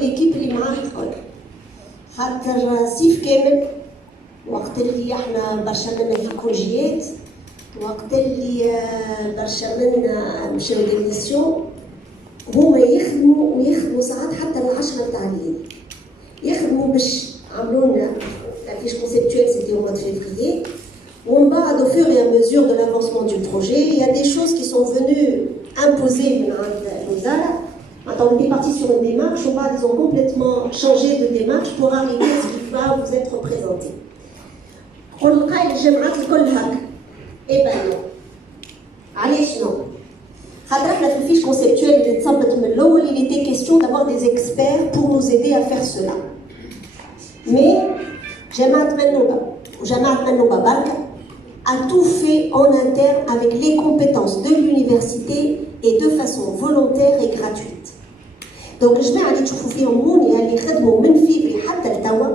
ليكيب اللي معاه الكل. خاطر صيف كامل وقت اللي احنا برشا منا في كونجيات، وقت اللي برشا منا مشاو ديميسيون، هما يخدموا ساعات حتى ل10 متاع الليل. يخدموا باش عملوا لنا l'affiche conceptuelle, c'était au mois de février. On va, au fur et à mesure de l'avancement du projet, il y a des choses qui sont venues imposer Maintenant, on est parti sur une démarche, on va, ils ont complètement changé de démarche pour arriver à ce qui va vous être présenté. Eh ben non. علاش non? خاطر في الفيش conceptuelle اللي تصبت من الاول il était question d'avoir des experts pour nous aider à faire cela. Mais Jamaat Manouba Barka a tout fait en interne avec les compétences de l'université et de façon volontaire et gratuite. Donc الجماعة اللي تشوفوا فيهم هوني اللي خدموا من فيفري حتى لتوا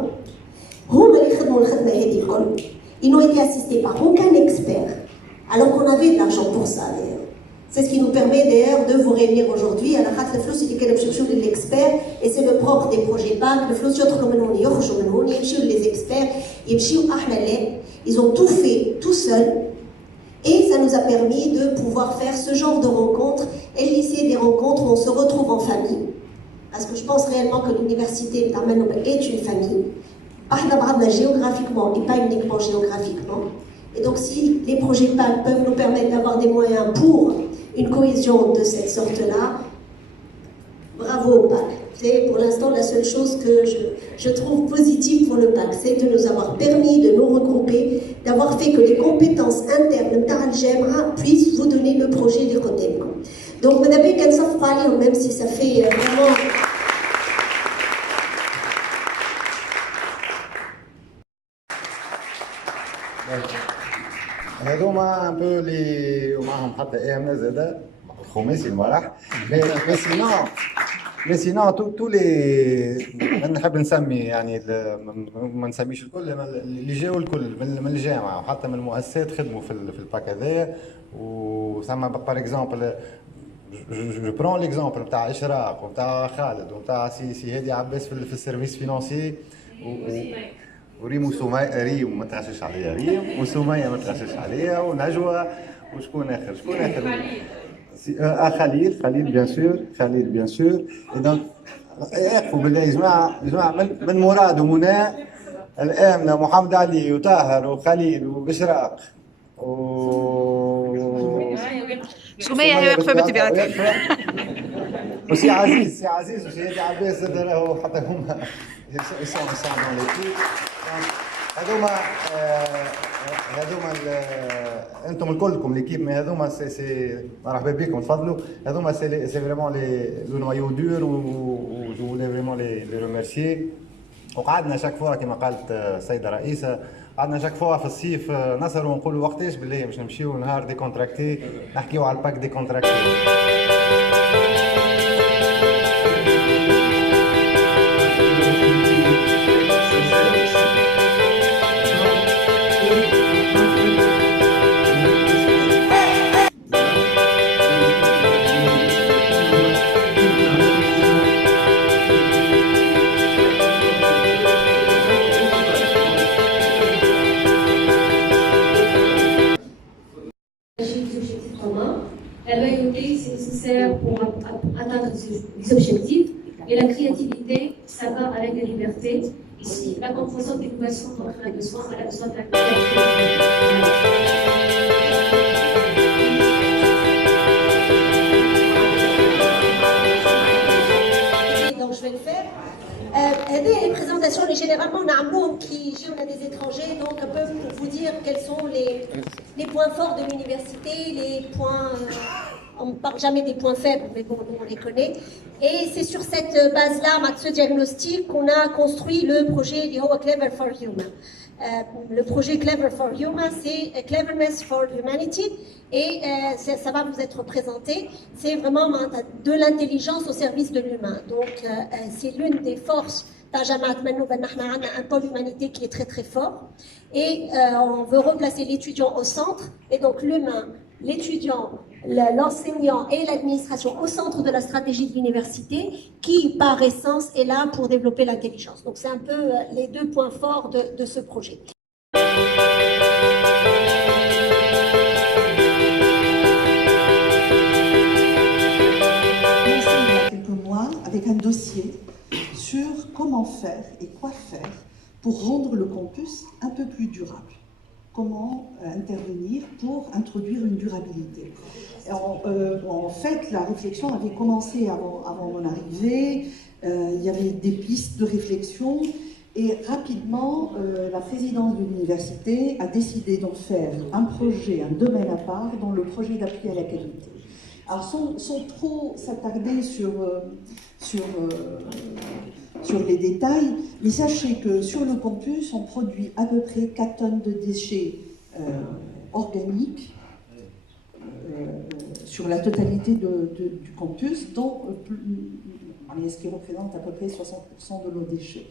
هما اللي خدموا الخدمة هذه الكل. Ils n'ont été assistés par aucun expert, alors qu'on avait de l'argent pour ça d'ailleurs. C'est ce qui nous permet d'ailleurs de vous réunir aujourd'hui. À la khât le flou اللي كانوا يمشيو للexpert et c'est le propre des projets PAC. Le flou يدخلوا من هون يخرجوا من هون يمشيو les experts يمشيو احنا لا. Ils ont tout fait tout seuls et ça nous a permis de pouvoir faire ce genre de rencontres et le lycée des rencontres où on se retrouve en famille. Parce que je pense réellement que l'université est une famille. Géographiquement et pas uniquement géographiquement. Et donc si les projets PAC peuvent nous permettre d'avoir des moyens pour une cohésion de cette sorte-là, bravo au PAC. C'est pour l'instant la seule chose que je trouve positive pour le PAC, c'est de nous avoir permis de nous regrouper, d'avoir fait que les compétences internes d'Al-Gemra puissent vous donner le projet des côtés. Donc, même si ça fait vraiment... هذوما ان بو اللي ومعهم حتى ايامنا زاده الخماسي المرح مي سينون تو لي نحب نسمي يعني ما نسميش الكل اللي جاوا الكل من الجامعه وحتى من المؤسسات خدموا في الباك هذايا وسما باغ اكزومبل جو برون ليكزومبل نتاع اشراق ونتاع خالد ونتاع سي هادي عباس في السيرفيس فينانسي وريم وسمية ريم ما تعشش عليها ريم وسمية ما تعشش عليها ونجوى وشكون اخر خليل بيان سور دونك يقفوا بالله يا جماعه من مراد ومنى الامنه محمد علي وطاهر وخليل وبشراق سمية هي واقفه بالتبعات وسي عزيز وسي عباس راهو حتى هما يسون دون ليكيب. هذوما انتم الكلكم ليكيب مي هذوما سي مرحبا بكم تفضلوا. هذوما سي فريمون لو نويو دور و جو فولي فريمون لي ريميرسيي. وقعدنا شاك فوا كما قالت السيده رئيسه قعدنا شاك فوا في الصيف نسهروا ونقولوا وقتاش بالله باش نمشيو نهار دي كونتراكتي نحكيو على الباك دي كونتراكتي. La loyauté, c'est nécessaire pour atteindre des objectifs. Et la créativité, ça va avec la liberté. Ici, la composante d'innovation dont on a besoin, elle a besoin de la créativité. Donc je vais le faire. Les présentations, généralement, qui on a des étrangers, donc un peu pour vous dire quels sont les points forts de l'université, les points, on ne parle jamais des points faibles, mais bon, nous on les connaît. Et c'est sur cette base-là, avec ce diagnostic, qu'on a construit le projet Clever for Human. Le projet Clever for Human, c'est Cleverness for Humanity, et ça va vous être présenté. C'est vraiment de l'intelligence au service de l'humain. Donc, c'est l'une des forces. Un pôle humanité qui est très très fort et on veut replacer l'étudiant au centre et donc l'humain l'étudiant, l'enseignant et l'administration au centre de la stratégie de l'université qui, par essence, est là pour développer l'intelligence. Donc c'est un peu les deux points forts de ce projet. Avec un dossier sur comment faire et quoi faire pour rendre le campus un peu plus durable. Comment intervenir pour introduire une durabilité. En fait, la réflexion avait commencé avant mon arrivée, il y avait des pistes de réflexion et rapidement, la présidence de l'université a décidé d'en faire un projet, un domaine à part dans le projet d'appui à la qualité. Alors, sans trop s'attarder sur les détails, mais sachez que sur le campus, on produit à peu près 4 tonnes de déchets organiques sur la totalité du campus, dont ce qui représente à peu près 60% de nos déchets.